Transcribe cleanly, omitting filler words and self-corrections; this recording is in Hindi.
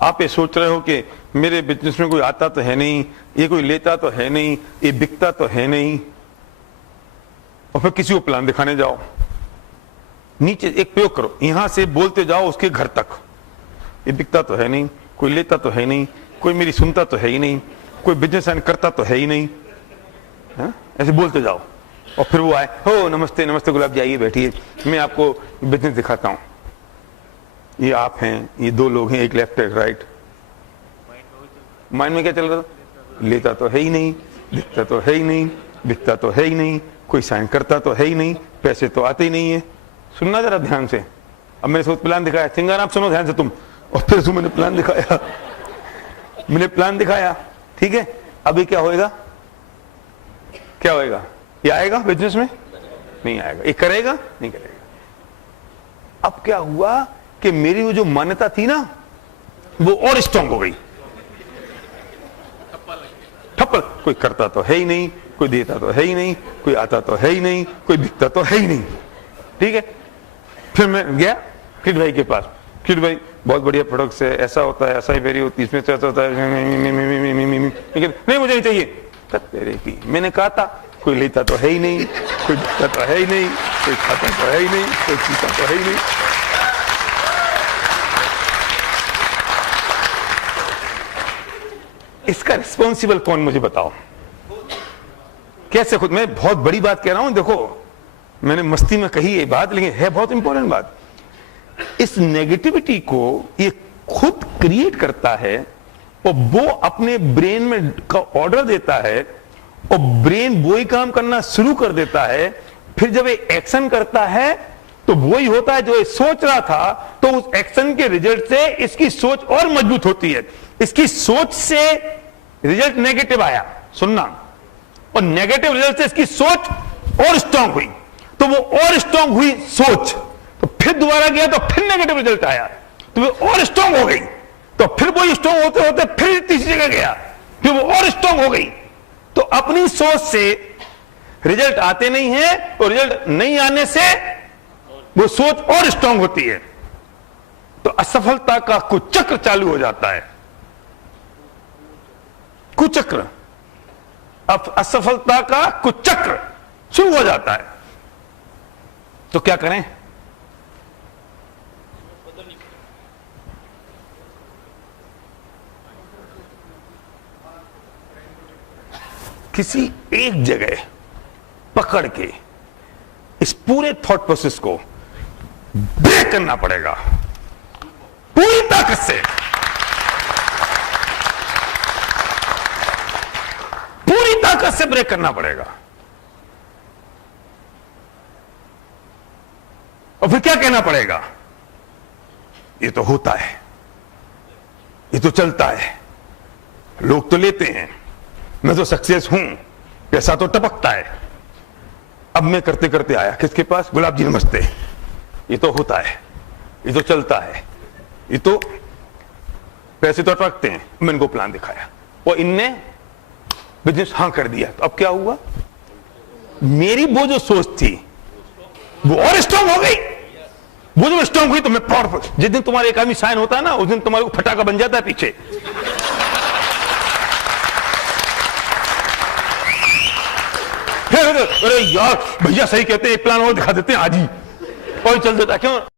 आप ये सोच रहे हो कि मेरे बिजनेस में कोई आता तो है नहीं, ये कोई लेता तो है नहीं, ये बिकता तो है नहीं, और फिर किसी को प्लान दिखाने जाओ। नीचे एक प्रयोग करो, यहां से बोलते जाओ उसके घर तक, ये बिकता तो है नहीं, कोई लेता तो है नहीं, कोई मेरी सुनता तो है ही नहीं, कोई बिजनेस करता तो है ही नहीं, है? ऐसे बोलते जाओ। और फिर वो आए, हो नमस्ते नमस्ते गुलाब जी, आइए बैठिए, मैं आपको बिजनेस दिखाता हूं। ये आप हैं, ये दो लोग हैं, एक लेफ्ट एक राइट। माइंड में क्या चल रहा था? लेता तो है ही नहीं, दिखता तो है ही नहीं, बिकता तो है ही नहीं, कोई साइन करता तो है ही नहीं, पैसे तो आते ही नहीं है। सुनना जरा ध्यान से। अब मैंने सोच प्लान दिखाया, सिंगार आप सुनो ध्यान से तुम, और फिर मैंने प्लान दिखाया, मैंने प्लान दिखाया, ठीक है। अभी क्या होएगा? क्या होएगा? ये आएगा बिजनेस में? नहीं आएगा। ये करेगा? नहीं करेगा। अब क्या हुआ कि मेरी वो जो मान्यता थी ना, वो और स्ट्रांग हो गई। ठप्पल, कोई करता तो है ही नहीं, कोई देता तो है ही नहीं, कोई आता तो है ही नहीं, कोई बिकता तो है ही नहीं, ठीक है। फिर मैं गया किड भाई के पास, किड भाई बहुत बढ़िया प्रोडक्ट है, ऐसा होता है, ऐसा ही वेरी होती है, इसमें ऐसा होता है, नहीं मुझे नहीं चाहिए। तेरे की मैंने कहा था, कोई लेता तो है ही नहीं, कोई बिकता तो है ही नहीं, कोई खाता तो है ही नहीं, कोई पीता तो है ही नहीं। इसका रिस्पॉन्सिबल कौन, मुझे बताओ। कैसे खुद, मैं बहुत बड़ी बात कह रहा हूं, देखो मैंने मस्ती में कही ये बात, लेकिन है बहुत इंपॉर्टेंट बात। इस नेगेटिविटी को ये खुद क्रिएट करता है, और वो अपने ब्रेन में का ऑर्डर देता है, और ब्रेन वही काम करना शुरू कर देता है। फिर जब ये एक्शन करता है तो वही होता है जो ये सोच रहा था, तो उस एक्शन के रिजल्ट से इसकी सोच और मजबूत होती है। इसकी सोच से रिजल्ट नेगेटिव आया, सुनना, और नेगेटिव रिजल्ट से इसकी सोच और स्ट्रांग हुई, तो वो और स्ट्रांग हुई सोच, तो फिर दोबारा गया तो फिर नेगेटिव रिजल्ट आया, तो वो और स्ट्रांग हो गई, तो फिर वो स्ट्रांग होते होते फिर तीसरी जगह गया, फिर वो और स्ट्रांग हो गई। तो अपनी सोच से रिजल्ट आते नहीं है, और रिजल्ट नहीं आने से वो सोच और स्ट्रांग होती है, तो असफलता का कुचक्र चालू हो जाता है। कुचक्र, असफलता का कुचक्र शुरू हो जाता है। तो क्या करें? किसी एक जगह पकड़ के इस पूरे थॉट प्रोसेस को ब्रेक करना पड़ेगा पूरी ताकत से, पूरी ताकत से ब्रेक करना पड़ेगा। और फिर क्या कहना पड़ेगा? ये तो होता है, ये तो चलता है, लोग तो लेते हैं, मैं तो सक्सेस हूं, पैसा तो टपकता है। अब मैं करते करते आया किसके पास? गुलाब जी नमस्ते। ये तो होता है, ये तो चलता है, ये तो पैसे तो टपकते हैं। मैंने इनको प्लान दिखाया और इनने बिजनेस हाँ कर दिया। तो अब क्या हुआ? मेरी वो जो सोच थी वो और स्ट्रांग हो गई। वो जो स्ट्रांग हुई तो मैं पावरफुल। जिस दिन तुम्हारे एक आदमी साइन होता है ना, उस दिन तुम्हारे को फटाका बन जाता है पीछे। अरे यार भैया सही कहते हैं, एक प्लान और दिखा देते हैं आज ही, और चल देता क्यों?